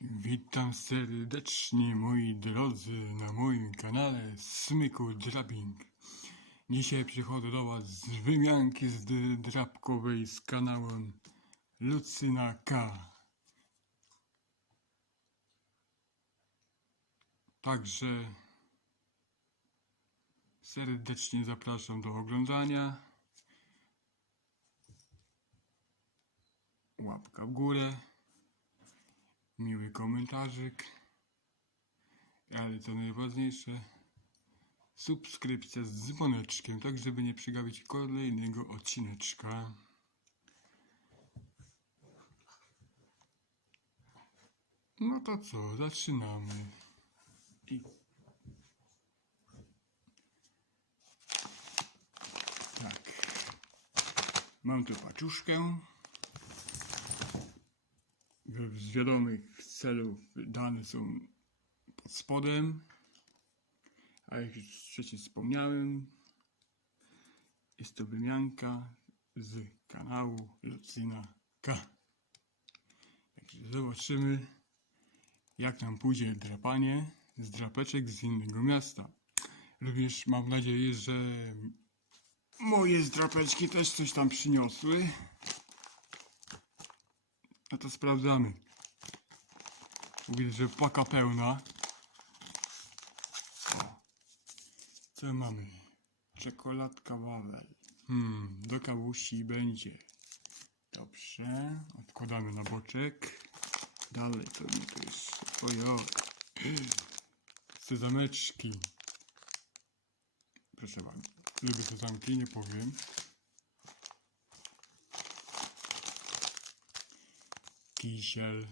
Witam serdecznie moi drodzy na moim kanale Smyku Drabing. Dzisiaj przychodzę do was z wymianki z drapkowej z kanałem Lucyna K. Także serdecznie zapraszam do oglądania. Łapka w górę miły komentarzyk, ale co najważniejsze, subskrypcja z dzwoneczkiem, tak żeby nie przegapić kolejnego odcineczka. No to co, zaczynamy. I... Tak. Mam tu paczuszkę. Z wiadomych celów dane są pod spodem, a jak już wcześniej wspomniałem, jest to wymianka z kanału Lucyna K. Także zobaczymy, jak nam pójdzie drapanie z drapeczek z innego miasta. Również mam nadzieję, że moje zdrapeczki też coś tam przyniosły. No to sprawdzamy. Widzę, że paka pełna. Co mamy? Czekoladka Wawel. Hmm, do kawusi będzie. Dobrze, odkładamy na boczek. Dalej, co mi tu jeszcze? Ojo. Sezameczki. Proszę bardzo. Lubię sezamki, nie powiem. Kisiel,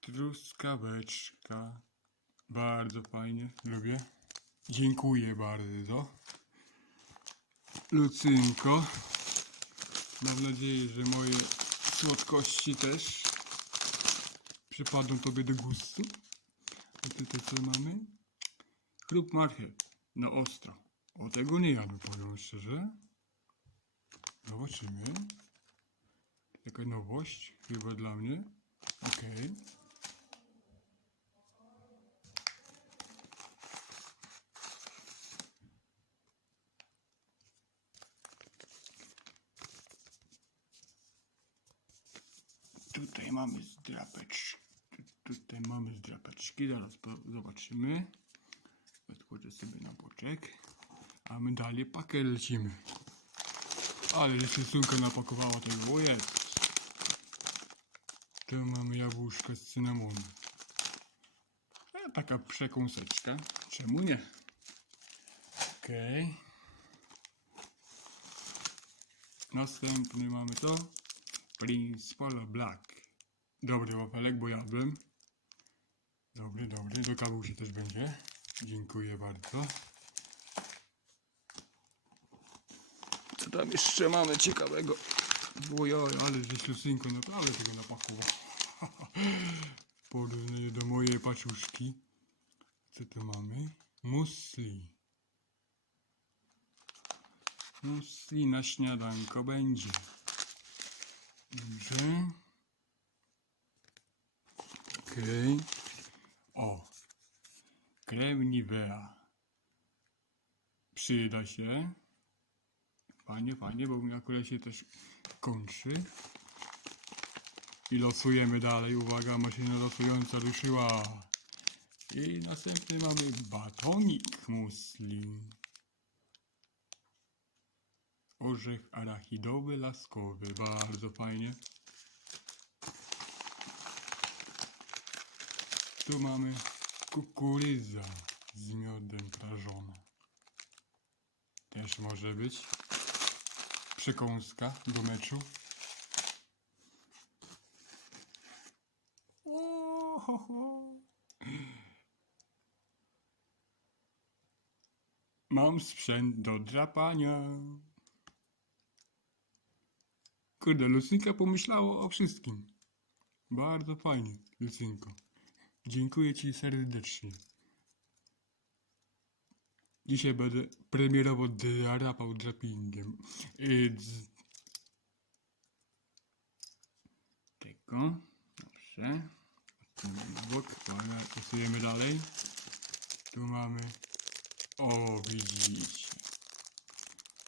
truskaweczka. Bardzo fajnie, lubię. Dziękuję bardzo. Lucynko. Mam nadzieję, że moje słodkości też przypadną Tobie do gustu. A tutaj co mamy? Chlub marchew na ostro. O tego nie jadłem, powiem szczerze. Zobaczymy. Jaka nowość, chyba dla mnie. Okej. Tutaj mamy zdrapeczki. Tutaj mamy zdrapeczki, zaraz zobaczymy. Odkładę sobie na boczek. A my dalej pakę lecimy. Ale się sunka napakowała tego, o. Tu mamy jabłuszko z cynamonem. A, taka przekąseczka. Czemu nie? Okej. Następny mamy to. Prince Polo Black. Dobry wafelek, bo jadłem. Dobry, dobry. Do kawusi też będzie. Dziękuję bardzo. Co tam jeszcze mamy ciekawego? Ojoj, ale żeś Lucynko naprawdę tego napakował. W porównaniu do mojej paczuszki. Co tu mamy? Musli. Musli na śniadanko będzie. Dobrze. Okej. O. Krem Nivea. Przyda się. Fajnie, fajnie, bo mi akurat się też kończy. I losujemy dalej. Uwaga, maszyna losująca ruszyła. I następny mamy batonik musli. Orzech arachidowy, laskowy. Bardzo fajnie. Tu mamy kukurydza z miodem prażona. Też może być przekąska do meczu. O, ho, ho. Mam sprzęt do drapania. Kurde, Lucynka pomyślało o wszystkim. Bardzo fajnie, Lucynko. Dziękuję Ci serdecznie. Dzisiaj będę premierowo drapał drapingiem. Yy, z... Tego. Dobrze. Bok. Stosujemy dalej. Tu mamy... O, widzicie.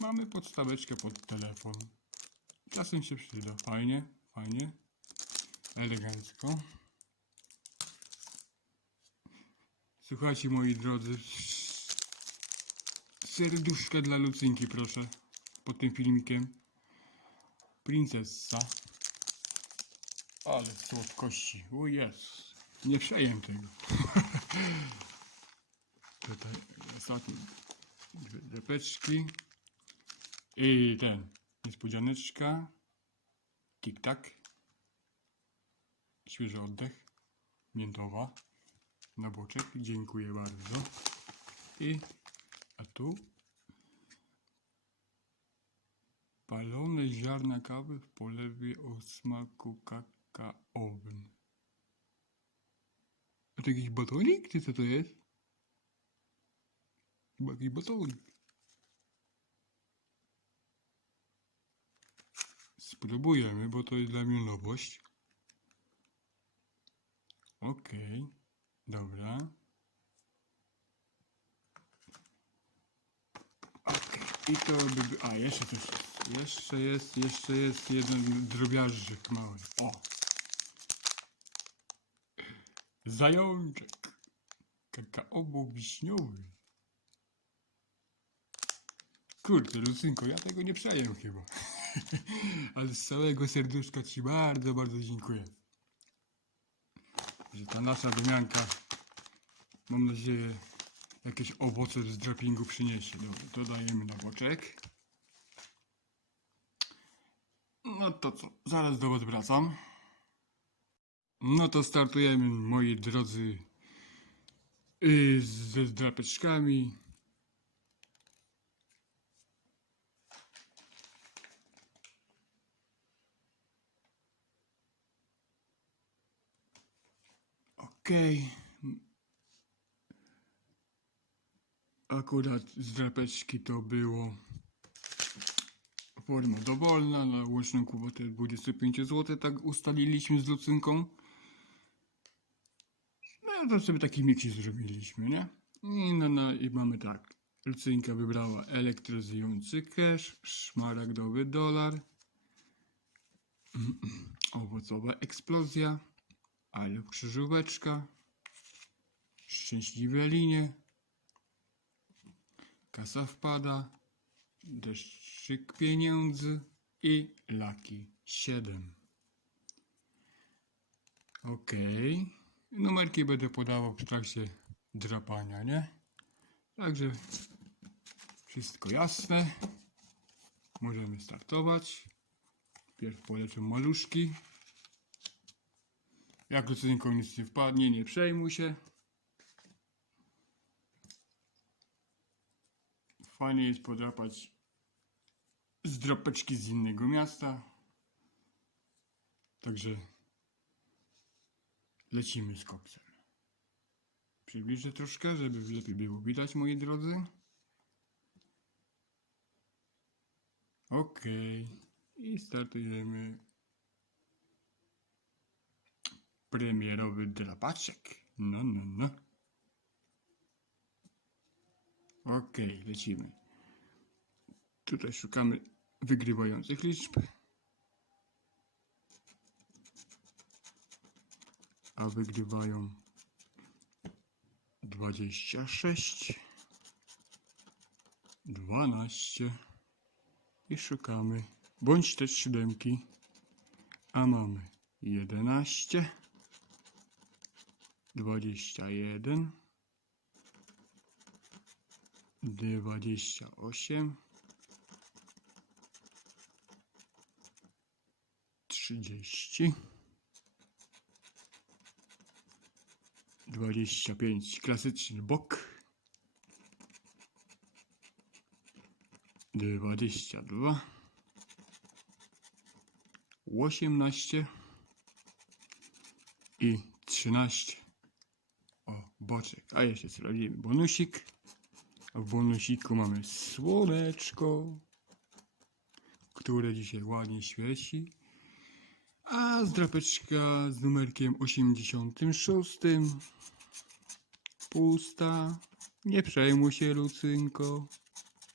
Mamy podstaweczkę pod telefon. Czasem się przyda. Fajnie, fajnie. Elegancko. Słuchajcie, moi drodzy. Serduszkę dla Lucynki, proszę. Pod tym filmikiem. Princessa. Ale słodkości. O jest. Nie przejem tego. Tutaj ostatnie drapeczki. I ten. Niespodzianeczka. Tik-tak. Świeży oddech. Miętowa. Na boczek. Dziękuję bardzo. I a tu palone ziarna kawy w polewie o smaku kakaowym. A to jakiś batonik, czy co to jest? Chyba jakiś batonik. Spróbujemy, bo to jest dla mnie nowość. Okej, dobra. Okej, i to by... A, jeszcze coś jest. Jeszcze jest, jeszcze jest jeden drobiażdżyk mały. O! Zajączek. Kakaowo-wiśniowy. Kurde, Lucynko, ja tego nie przejem chyba. Ale z całego serduszka Ci bardzo, bardzo dziękuję. Że ta nasza wymianka, mam nadzieję, jakieś owoce z drapingu przyniesie. Dobra, to dajemy na boczek. No to co, zaraz do Was wracam. No to startujemy, moi drodzy, yy, ze drapeczkami. Okej. Akurat z drapeczki to było forma dowolna, na łączną kwotę 25 zł, tak ustaliliśmy z Lucynką. No to sobie taki miksik zrobiliśmy, nie? I, no, no, i mamy tak. Lucynka wybrała elektryzujący cash, szmaragdowy dolar, owocowa eksplozja, ale krzyżóweczka, szczęśliwe linie, kasa wpada, deszczyk pieniędzy i laki 7. Ok. Numerki będę podawał w trakcie drapania, nie? Także wszystko jasne. Możemy startować. Pierw polecę maluszki. Jak lucynką nic nie wpadnie, nie przejmuj się. Fajnie jest podrapać z z innego miasta. Także lecimy z koksem. Przybliżę troszkę, żeby lepiej było widać, moi drodzy. Okej. I startujemy. Premierowy drapaczek. No, no, no. Okej, lecimy. Tutaj szukamy wygrywających liczb. A wygrywają 26, 12 i szukamy bądź też siódemki, a mamy 11, 21, 28, 30, 25, klasyczny bok, 22, 18 i 13. O, boczek. A jeszcze sprawdzimy bonusik. W bonusiku mamy słoneczko, które dzisiaj ładnie świeci. A zdrapeczka z numerkiem 86 pusta. Nie przejmuj się, Lucynko.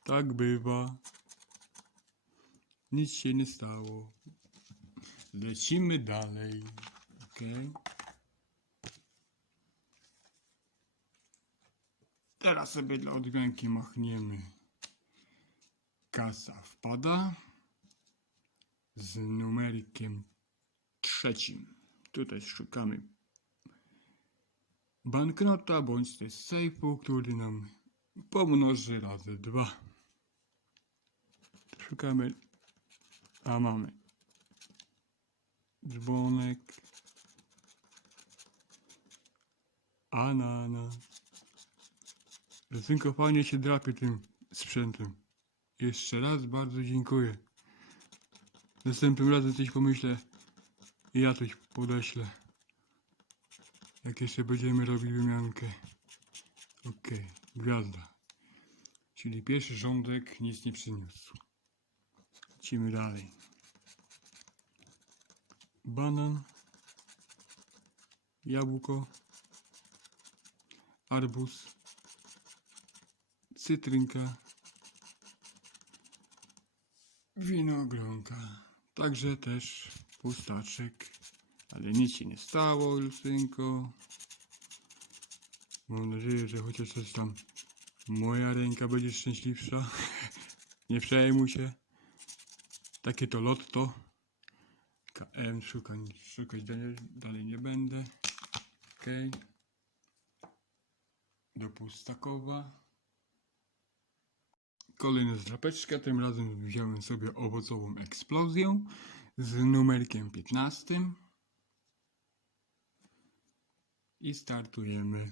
Tak bywa. Nic się nie stało. Lecimy dalej. Okej. Teraz sobie dla odmianki machniemy. Kasa wpada z numerkiem trzecim. Tutaj szukamy banknota bądź też sejfu, który nam pomnoży razy dwa. Szukamy, a mamy dzwonek, ananas. Rozynko fajnie się drapie tym sprzętem. Jeszcze raz bardzo dziękuję. Następnym razem coś pomyślę i ja coś podeślę. Jak jeszcze będziemy robić wymiankę. Okej, gwiazda. Czyli pierwszy rządek nic nie przyniósł. Lecimy dalej. Banan. Jabłko. Arbuz. Cytrynka. Winogronka. Także też pustaczek. Ale nic się nie stało, Lucynko. Mam nadzieję, że chociaż coś tam moja ręka będzie szczęśliwsza. nie przejmuj się. Takie to lotto. KM szukać, szukać dalej, dalej nie będę. Okej. Do pustakowa. Kolejna zdrapeczka, tym razem wziąłem sobie owocową eksplozję z numerkiem 15 i startujemy.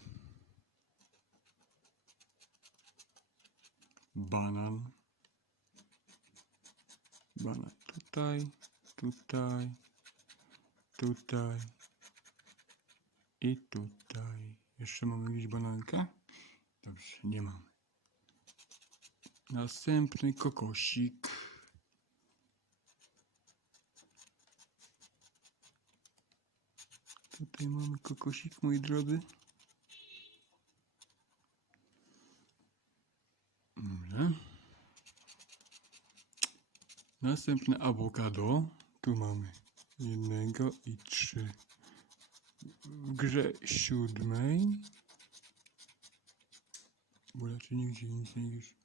Banan. Banan tutaj, tutaj, tutaj i tutaj. Jeszcze mamy gdzieś banankę? Dobrze, nie mamy. Następny kokosik. Tutaj mamy kokosik, moi drodzy. Dobrze. Następne awokado. Tu mamy jednego i trzy. W grze siódmej. Bo raczej nigdzie nic nie, już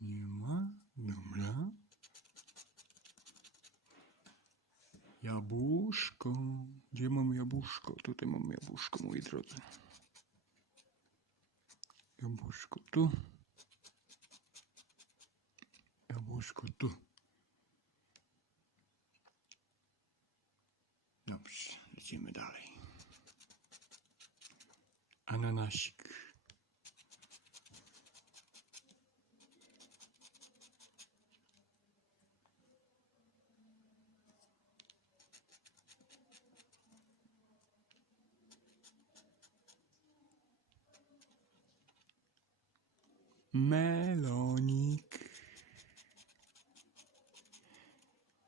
nie ma. Dobra. Jabłuszko. Gdzie mamy jabłuszko? Tutaj mamy jabłuszko, moi drodzy. Jabłuszko tu. Jabłuszko tu. Dobrze, lecimy dalej. Ananasik. Melonik.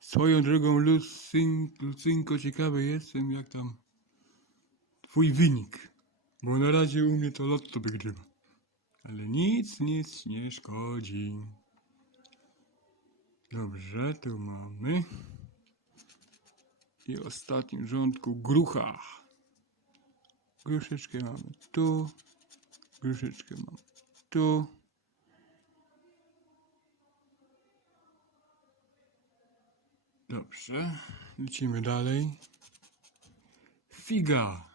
Swoją drogą, Lucyn, Lucynko, ciekawy jestem, jak tam twój wynik. Bo na razie u mnie to lotto wygrywa. Ale nic, nic nie szkodzi. Dobrze, tu mamy. I ostatnim rządku grucha. Gruszeczkę mamy tu. Gruszeczkę mamy tu. Dobrze, lecimy dalej. Figa.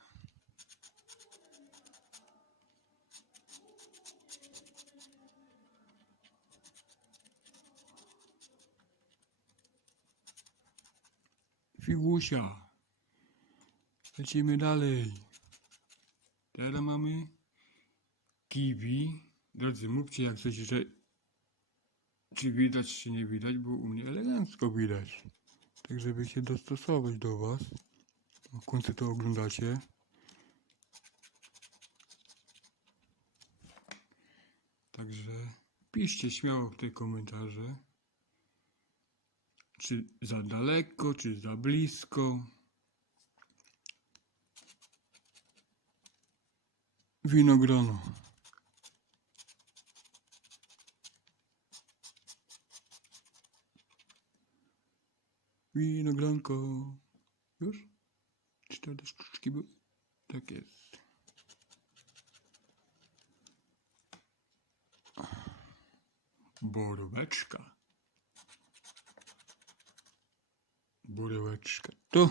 Figusia. Lecimy dalej. Teraz mamy kiwi. Drodzy, mówcie jak coś, że czy widać, czy nie widać, bo u mnie elegancko widać tak żeby się dostosować do Was. W końcu to oglądacie. Także piszcie śmiało w te komentarze. Czy za daleko, czy za blisko. Winogrono. Winogronko. Już? Cztery sztuczki były? Tak jest. Boróweczka. Boróweczka tu.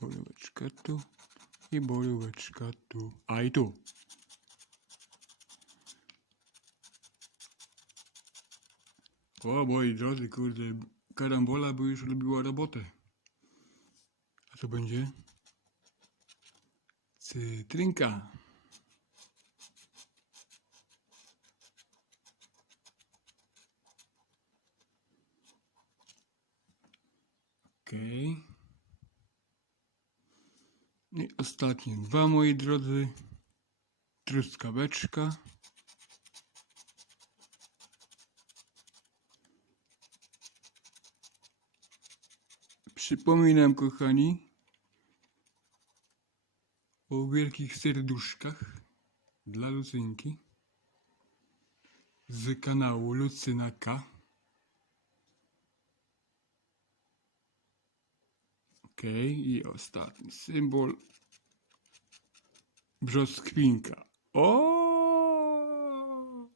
Boróweczka tu. I boróweczka tu. A i tu. O moi drodzy, kurde, karambola by już robiła robotę. A co będzie? Cytrynka. Okej. I ostatnie dwa, moi drodzy. Truskaweczka. Przypominam, kochani, o wielkich serduszkach dla Lucynki z kanału Lucyna K. Okej, i ostatni symbol brzoskwinka. O,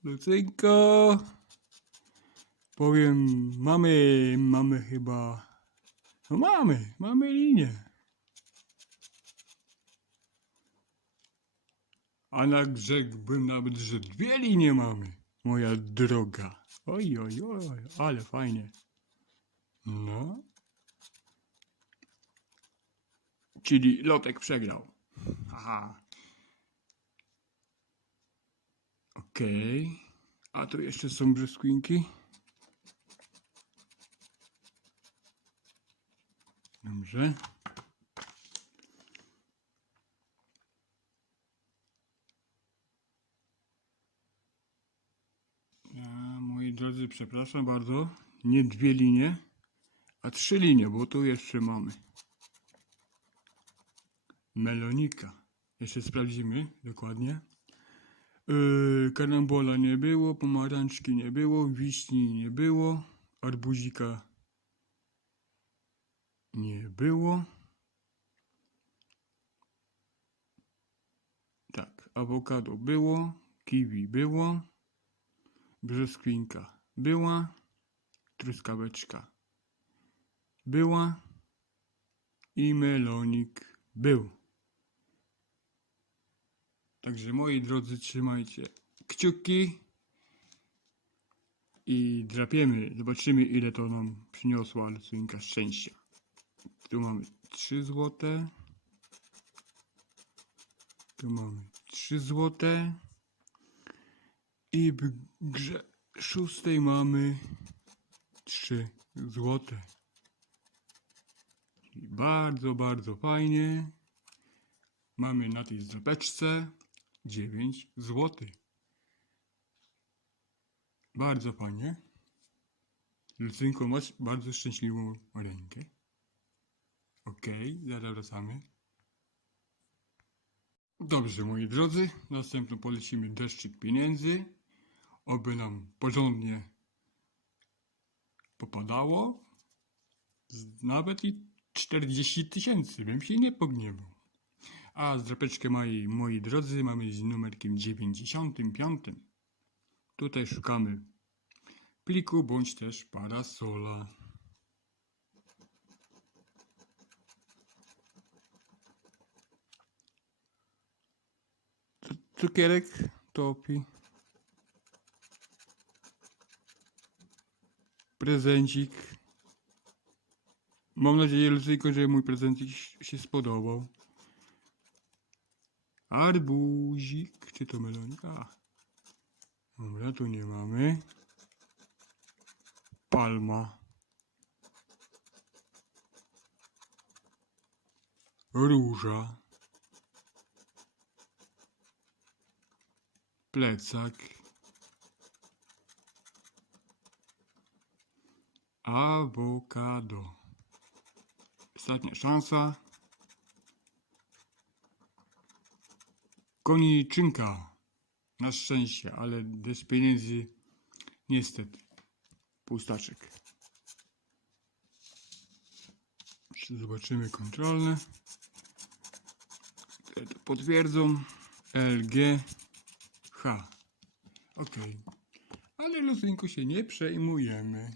Lucynko! Powiem, mamy, mamy chyba, no mamy, mamy linię. A na rzekłbym nawet, że dwie linie mamy, moja droga. Oj, oj, oj, ale fajnie. No. Czyli Lotek przegrał. Aha. Okej. A tu jeszcze są brzoskwinki. Dobrze. A, moi drodzy, przepraszam bardzo. Nie dwie linie, a trzy linie, bo tu jeszcze mamy. Melonika. Jeszcze sprawdzimy dokładnie. Yy, karambola nie było, pomarańczki nie było, wiśni nie było, arbuzika nie było. Tak, awokado było, kiwi było, brzoskwinka była, truskaweczka była i melonik był. Także moi drodzy, trzymajcie kciuki i drapiemy. Zobaczymy ile to nam przyniosła Lucynka szczęścia. Tu mamy 3 złote. Tu mamy 3 złote. I w grze szóstej mamy 3 złote. Czyli bardzo, bardzo fajnie. Mamy na tej zdrapeczce 9 zł. Bardzo fajnie. Lucynko, masz bardzo szczęśliwą rękę. Okej, zaraz wracamy. Dobrze, moi drodzy, następno polecimy deszczyk pieniędzy. Oby nam porządnie popadało. Nawet i 40 tysięcy, bym się nie pogniewał. A zdrapeczkę moi, moi drodzy mamy z numerkiem 95. Tutaj szukamy pliku bądź też parasola. Cukierek topi. Prezencik. Mam nadzieję, Lucyjko, że mój prezencik się spodobał. Arbuzik, czy to melonik? A. Dobra, tu nie mamy. Palma. Róża. Plecak. Awokado. Ostatnia szansa. koniczynka. Na szczęście, ale bez pieniędzy niestety. Pustaczek. Zobaczymy kontrolne. Potwierdzą. LG H. Ok. Ale losunku się nie przejmujemy.